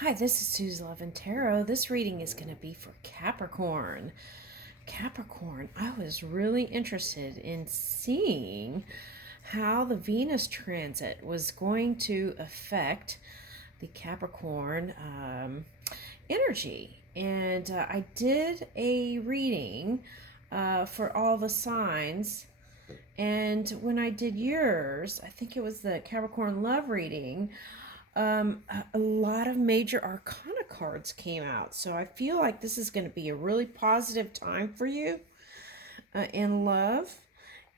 Hi, this is Sue's Love and Tarot. This reading is going to be for Capricorn. Capricorn, I was really interested in seeing how the Venus transit was going to affect the Capricorn energy. And I did a reading for all the signs. And when I did yours, I think it was the Capricorn love reading, a lot of major arcana cards came out. So I feel like this is going to be a really positive time for you in love.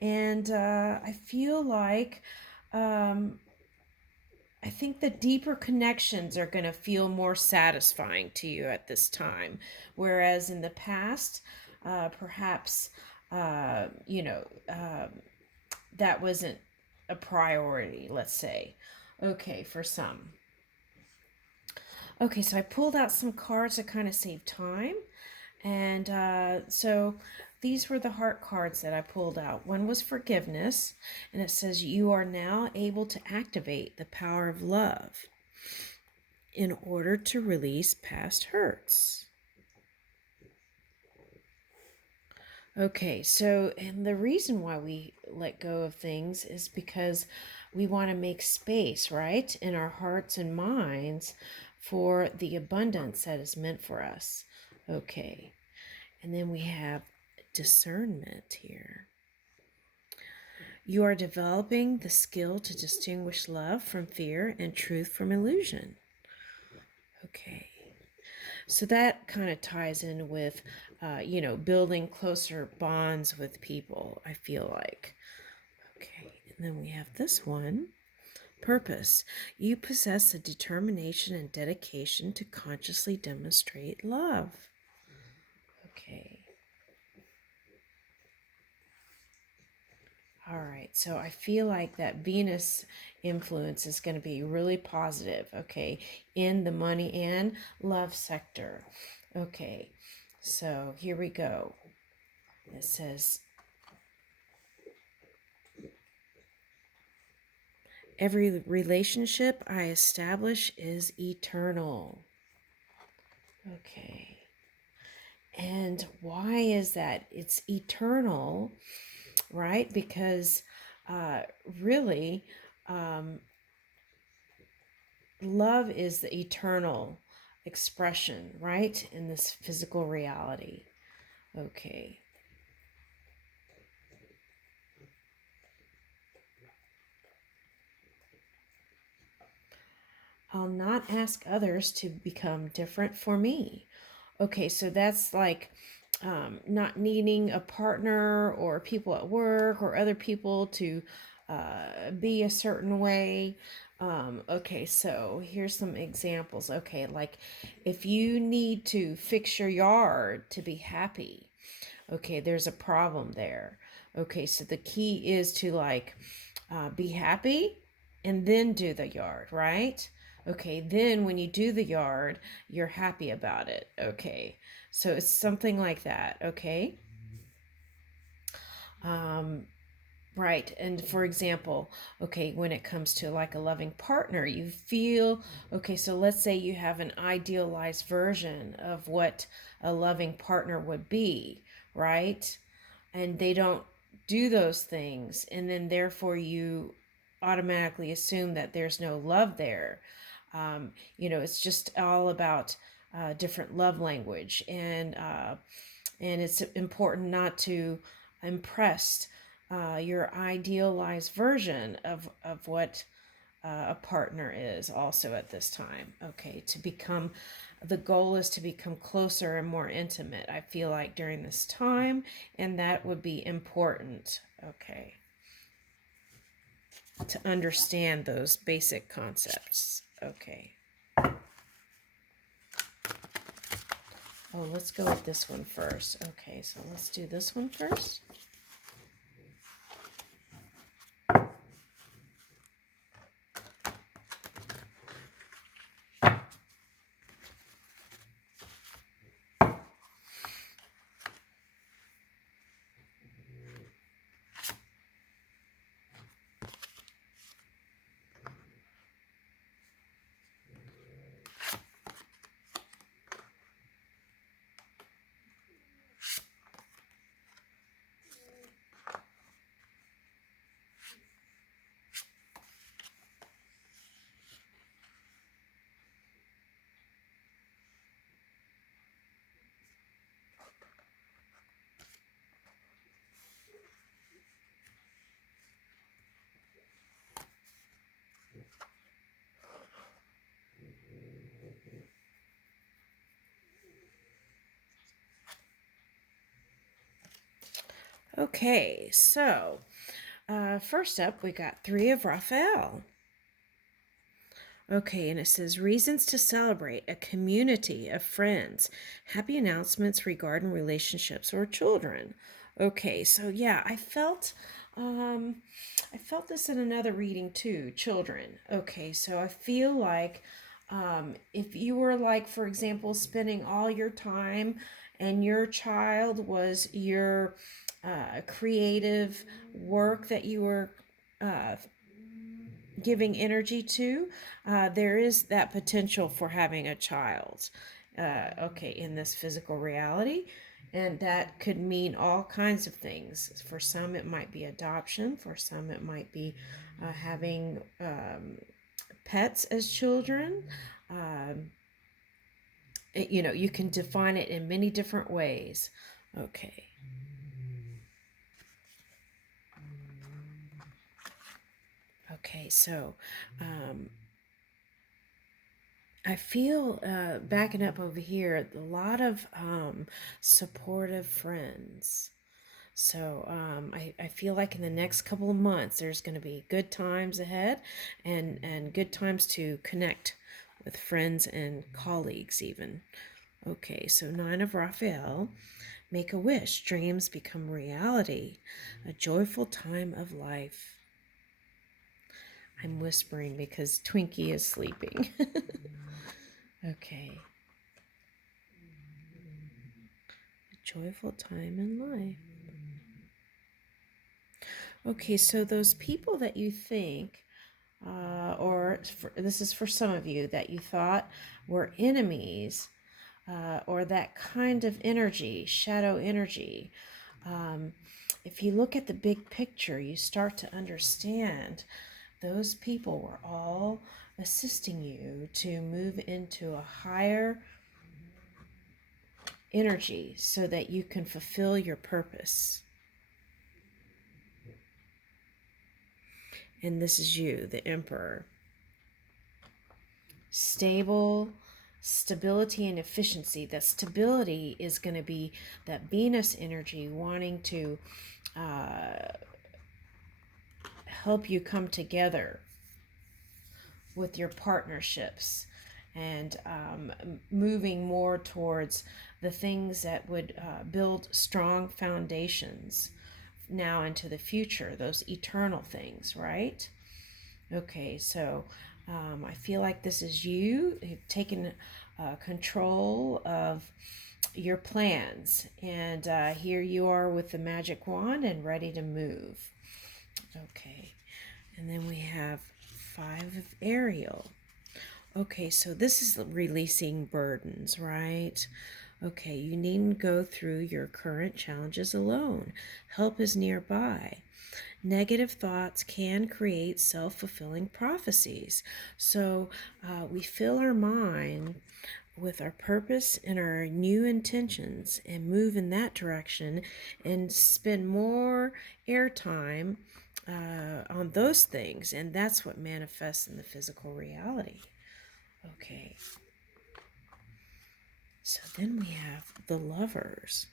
And I feel like I think the deeper connections are going to feel more satisfying to you at this time. Whereas in the past, perhaps, you know, that wasn't a priority, let's say. Okay, for some. Okay, so I pulled out some cards to kind of save time. And so these were the heart cards that I pulled out. One was forgiveness, and it says, you are now able to activate the power of love in order to release past hurts. Okay, so, and the reason why we let go of things is because we want to make space, right, in our hearts and minds for the abundance that is meant for us. Okay, and then we have discernment here. You are developing the skill to distinguish love from fear and truth from illusion. Okay. So that kind of ties in with, building closer bonds with people, I feel like. Okay, and then we have this one. Purpose. You possess a determination and dedication to consciously demonstrate love. Okay. All right, so I feel like that Venus influence is going to be really positive, okay, in the money and love sector. Okay, so here we go. It says, every relationship I establish is eternal. Okay. And why is that? It's eternal, right? Because really, love is the eternal expression, right? In this physical reality. Okay. I'll not ask others to become different for me. Okay, so that's like not needing a partner or people at work or other people to be a certain way. Okay, so here's some examples. Okay, like if you need to fix your yard to be happy, okay, there's a problem there. Okay, so the key is to like be happy and then do the yard, right? Okay, then when you do the yard, you're happy about it. Okay, so it's something like that. Okay. Um, right. And for example, okay, when it comes to like a loving partner, you feel, okay, so let's say you have an idealized version of what a loving partner would be, right? And they don't do those things. And then therefore you automatically assume that there's no love there. It's just all about different love language, and it's important not to impress your idealized version of what a partner is also at this time. Okay, the goal is to become closer and more intimate, I feel like, during this time, and that would be important. Okay, to understand those basic concepts. Okay. Oh, let's go with this one first. Okay, so let's do this one first. Okay, so first up, we got 3 of Raphael. Okay, and it says reasons to celebrate a community of friends. Happy announcements regarding relationships or children. Okay, so yeah, I felt this in another reading too, children. Okay, so I feel like if you were like, for example, spending all your time and your child was your creative work that you were uh, giving energy to, there is that potential for having a child, okay, in this physical reality. And that could mean all kinds of things. For some, it might be adoption. For some, it might be having pets as children. Um, you can define it in many different ways. Okay. Okay, so I feel, backing up over here, a lot of supportive friends. So I feel like in the next couple of months, there's going to be good times ahead, and good times to connect with friends and colleagues even. Okay, so 9 of Raphael. Make a wish. Dreams become reality. A joyful time of life. I'm whispering because Twinkie is sleeping. Okay. A joyful time in life. Okay, so those people that you think, this is for some of you, that you thought were enemies, or that kind of energy, shadow energy, if you look at the big picture, you start to understand those people were all assisting you to move into a higher energy so that you can fulfill your purpose. And this is you, the Emperor. Stability and efficiency. That stability is going to be that Venus energy wanting to help you come together with your partnerships, and moving more towards the things that would build strong foundations now into the future, those eternal things, right? Okay, so I feel like this is you. You've taken control of your plans, and here you are with the magic wand and ready to move. Okay, and then we have 5 of Ariel. Okay, so this is releasing burdens, right? Okay, you needn't go through your current challenges alone. Help is nearby. Negative thoughts can create self-fulfilling prophecies. So we fill our mind with our purpose and our new intentions and move in that direction and spend more airtime on those things. And that's what manifests in the physical reality. Okay. So then we have the Lovers.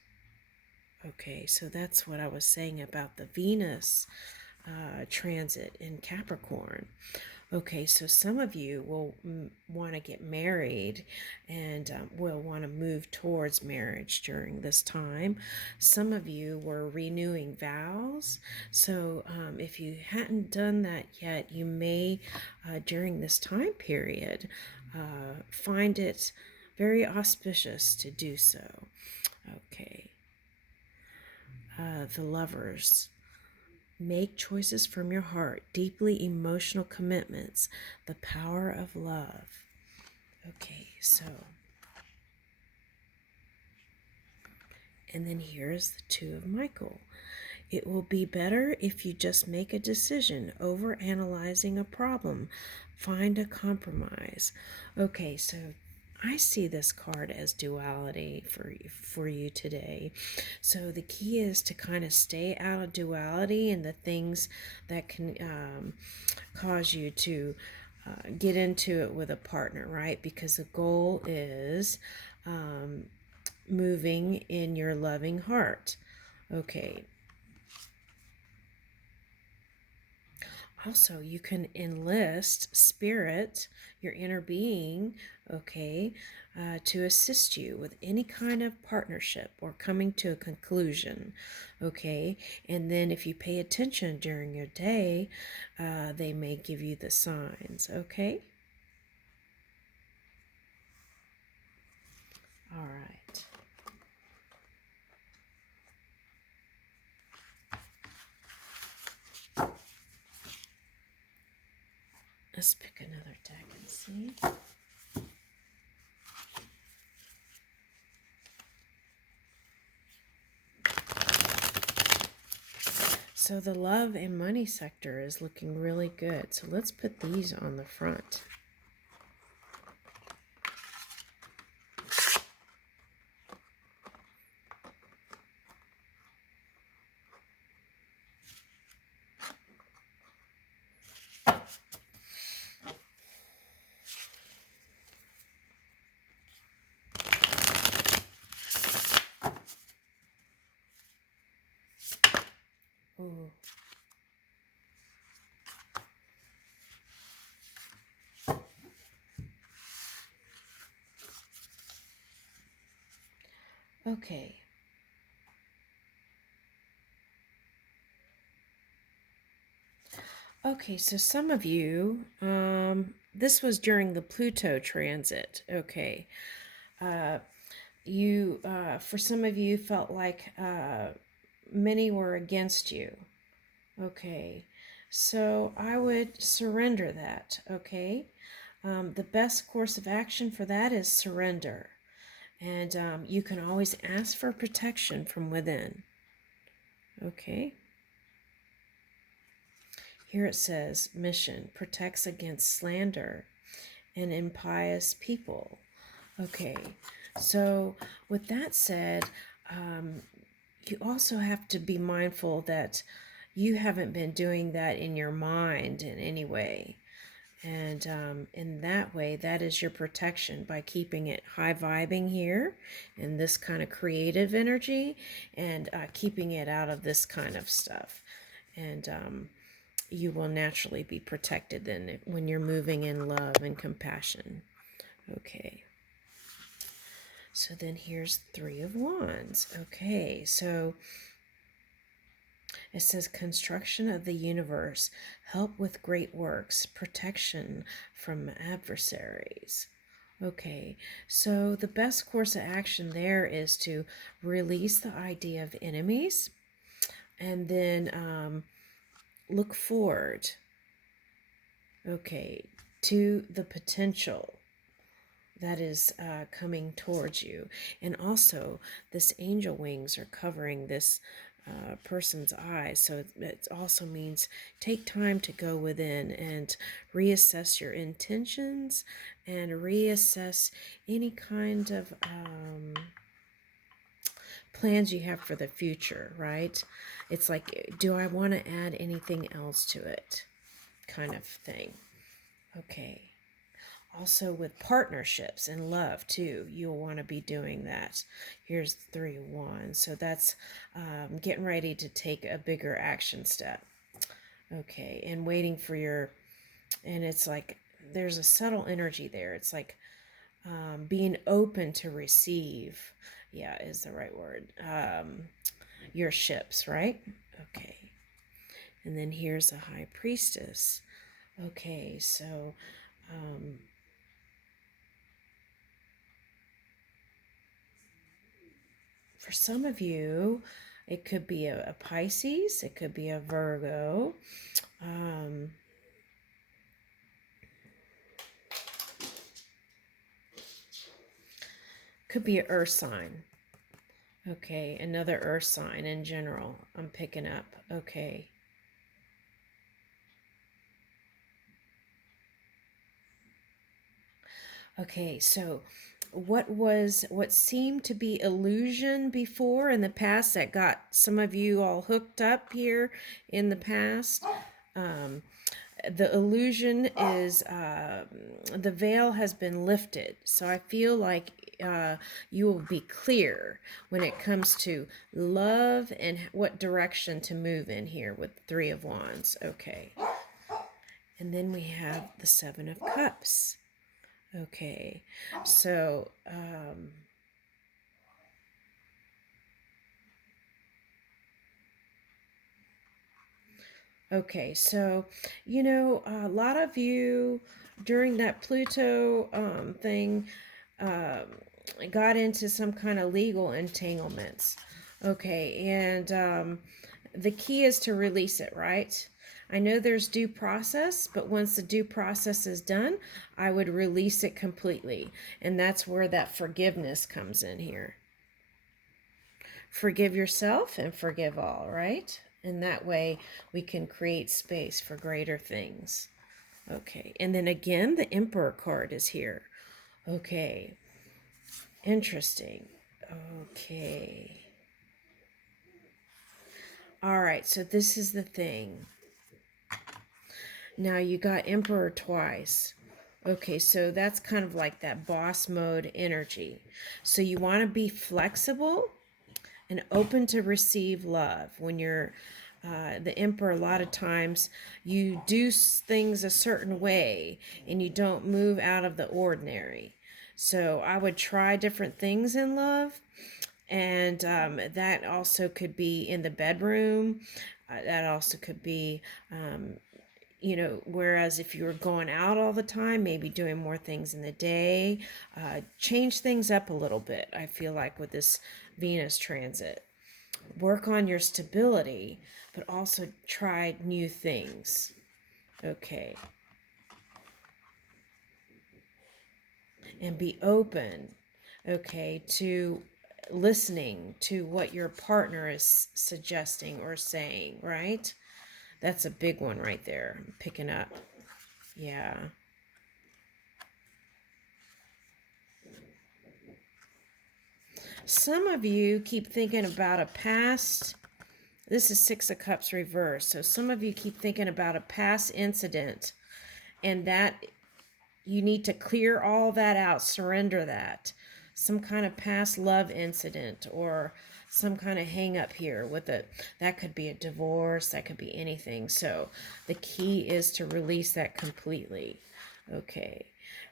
Okay, so that's what I was saying about the Venus transit in Capricorn. Okay, so some of you will want to get married and will want to move towards marriage during this time. Some of you were renewing vows. So if you hadn't done that yet, you may, during this time period, find it very auspicious to do so. Okay. The Lovers. Make choices from your heart, deeply emotional commitments, the power of love. Okay, so. And then here's the 2 of Michael. It will be better if you just make a decision over analyzing a problem. Find a compromise. Okay, so I see this card as duality for you today. So the key is to kind of stay out of duality and the things that can cause you to get into it with a partner, right? Because the goal is moving in your loving heart. Okay. also, you can enlist spirit, your inner being, okay, to assist you with any kind of partnership or coming to a conclusion, okay. And then if you pay attention during your day, they may give you the signs, okay. All right. Let's pick another deck and see. So the love and money sector is looking really good. So let's put these on the front. Ooh. Okay. Okay, so some of you, this was during the Pluto transit. Okay. For some of you, felt like many were against you. Okay. So I would surrender that. Okay. The best course of action for that is surrender. And you can always ask for protection from within. Okay. Here it says, mission protects against slander and impious people. Okay, so with that said, you also have to be mindful that you haven't been doing that in your mind in any way. And in that way, that is your protection by keeping it high vibing here in this kind of creative energy and keeping it out of this kind of stuff. And you will naturally be protected then when you're moving in love and compassion. Okay. So then here's Three of Wands. Okay, so it says construction of the universe, help with great works, protection from adversaries. Okay, so the best course of action there is to release the idea of enemies and then look forward, okay, to the potential that is coming towards you. And also, this angel wings are covering this person's eyes. So it also means take time to go within and reassess your intentions and reassess any kind of plans you have for the future, right? It's like, do I want to add anything else to it? Kind of thing. Okay. Also with partnerships and love too, you'll want to be doing that. Here's 3 of Wands. So that's getting ready to take a bigger action step. Okay, and waiting for your, and it's like there's a subtle energy there. It's like being open to receive, yeah, is the right word. Your ships, right? Okay. And then here's the High Priestess. Okay, so for some of you, it could be a Pisces, it could be a Virgo. Could be an earth sign. Okay, another earth sign in general, I'm picking up. Okay. Okay, so what seemed to be illusion before in the past that got some of you all hooked up here in the past, the illusion is the veil has been lifted. So I feel like you will be clear when it comes to love and what direction to move in here with 3 of Wands. Okay. And then we have the Seven of Cups. Okay, so okay, so a lot of you during that Pluto thing got into some kind of legal entanglements. Okay, and the key is to release it, right? I know there's due process, but once the due process is done, I would release it completely. And that's where that forgiveness comes in here. Forgive yourself and forgive all, right? And that way we can create space for greater things. Okay, and then again, the Emperor card is here. Okay, interesting. Okay. All right, so this is the thing. Now you got Emperor twice. Okay, so that's kind of like that boss mode energy. So you want to be flexible and open to receive love. When you're the Emperor, a lot of times you do things a certain way and you don't move out of the ordinary. So I would try different things in love, and that also could be in the bedroom. That also could be whereas if you were going out all the time, maybe doing more things in the day, change things up a little bit, I feel like, with this Venus transit. Work on your stability, but also try new things. Okay. And be open, okay, to listening to what your partner is suggesting or saying, right? That's a big one right there. I'm picking up. Yeah. Some of you keep thinking about a past. This is Six of Cups reverse. So some of you keep thinking about a past incident, and that you need to clear all that out, surrender that. Some kind of past love incident or some kind of hang up here with it. That could be a divorce, that could be anything. So the key is to release that completely. Okay.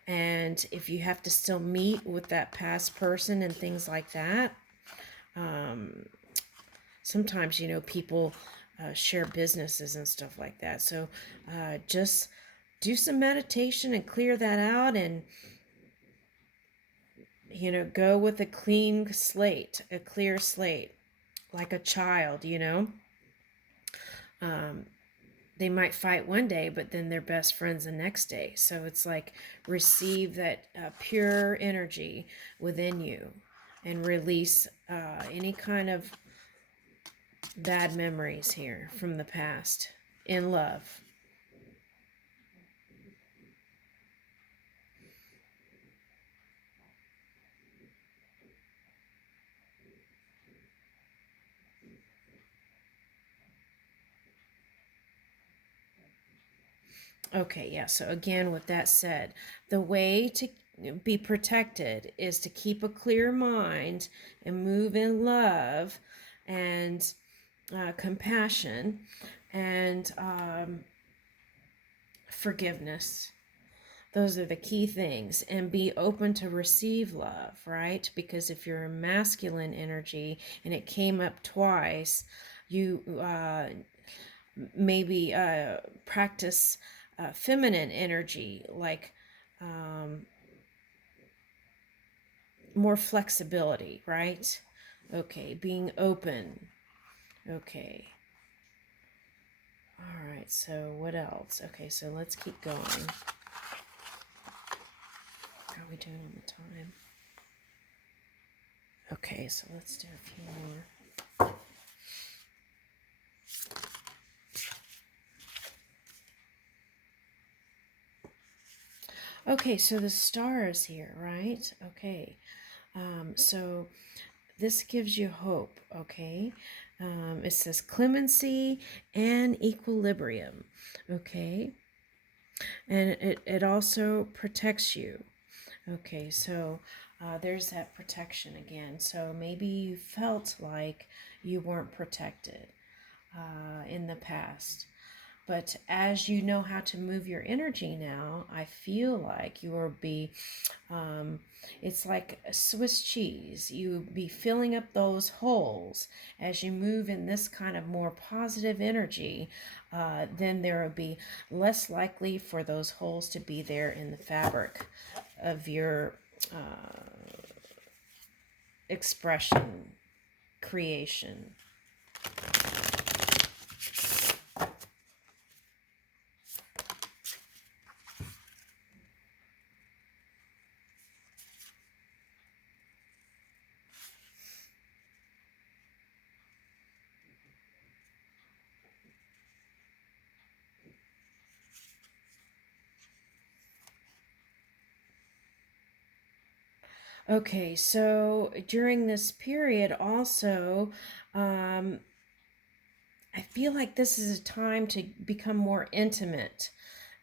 And if you have to still meet with that past person and things like that, sometimes, people share businesses and stuff like that. So just do some meditation and clear that out, and go with a clean slate, a clear slate, like a child. They might fight one day, but then they're best friends the next day. So it's like receive that pure energy within you and release any kind of bad memories here from the past in love. Okay, yeah, so again, with that said, the way to be protected is to keep a clear mind and move in love and compassion and forgiveness. Those are the key things. And be open to receive love, right? Because if you're a masculine energy and it came up twice, you maybe practice feminine energy, like more flexibility, right? Okay, being open. Okay. All right, so what else? Okay, so let's keep going. How are we doing on the time? Okay, so let's do a few more. Okay, so the stars here, right? Okay, so this gives you hope, okay? It says clemency and equilibrium, okay? And it also protects you. Okay, so there's that protection again. So maybe you felt like you weren't protected in the past. But as you know how to move your energy now, I feel like you will be, it's like a Swiss cheese. You be filling up those holes as you move in this kind of more positive energy. Then there will be less likely for those holes to be there in the fabric of your expression, creation. Okay, so during this period also, um, I feel like this is a time to become more intimate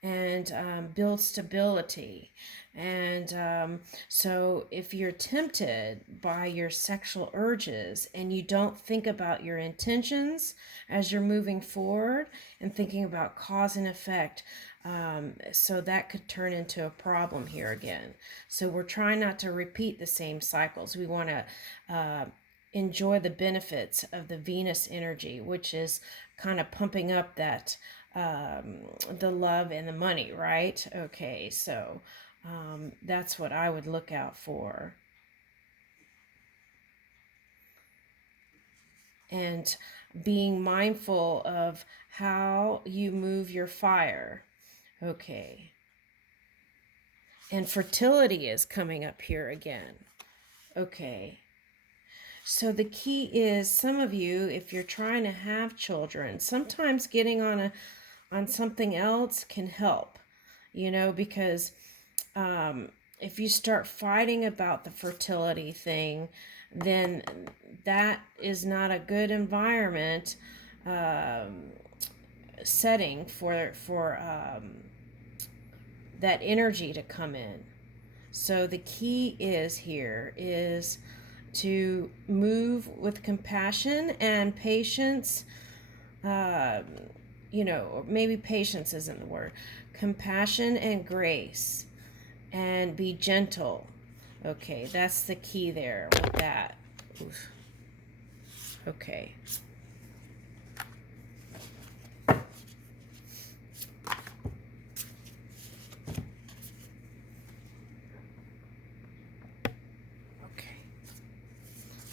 and build stability. And so if you're tempted by your sexual urges and you don't think about your intentions as you're moving forward and thinking about cause and effect, so that could turn into a problem here again. So we're trying not to repeat the same cycles. We want to enjoy the benefits of the Venus energy, which is kind of pumping up that the love and the money, right? Okay, so that's what I would look out for. And being mindful of how you move your fire. Okay. And fertility is coming up here again. Okay. So the key is, some of you, if you're trying to have children, sometimes getting on something else can help, because if you start fighting about the fertility thing, then that is not a good environment setting for that energy to come in. So the key is here is to move with compassion and patience. Or maybe patience isn't the word. Compassion and grace, and be gentle. Okay, that's the key there with that. Oof. Okay.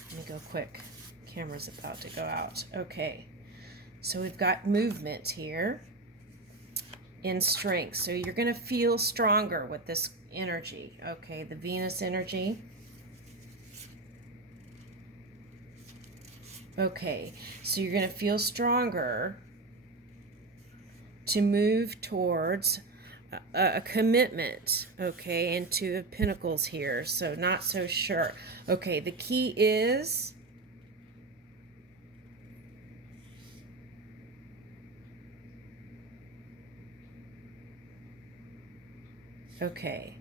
Let me go quick. Camera's about to go out. Okay. So we've got movement here in strength. So you're going to feel stronger with this energy. Okay, the Venus energy. Okay, so you're going to feel stronger to move towards a commitment, okay, and Two of Pentacles here, so not so sure. Okay, the key is okay.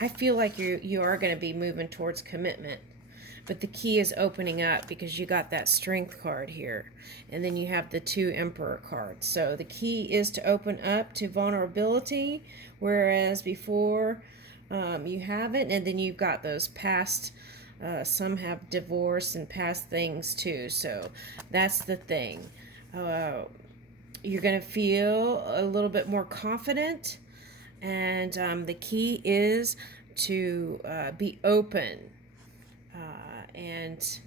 I feel like you are going to be moving towards commitment. But the key is opening up, because you got that Strength card here. And then you have the two Emperor cards. So the key is to open up to vulnerability, whereas before you haven't. And then you've got those past, some have divorce and past things too. So that's the thing. You're going to feel a little bit more confident. And the key is to be open. And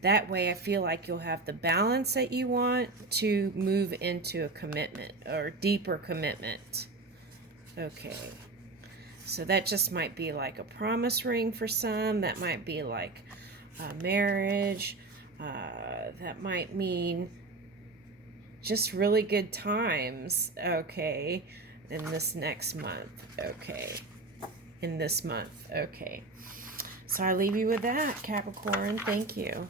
that way I feel like you'll have the balance that you want to move into a commitment or deeper commitment. Okay. So that just might be like a promise ring for some. That might be like a marriage. That might mean just really good times. Okay. In this next month. Okay. In this month. Okay. So I leave you with that, Capricorn. Thank you.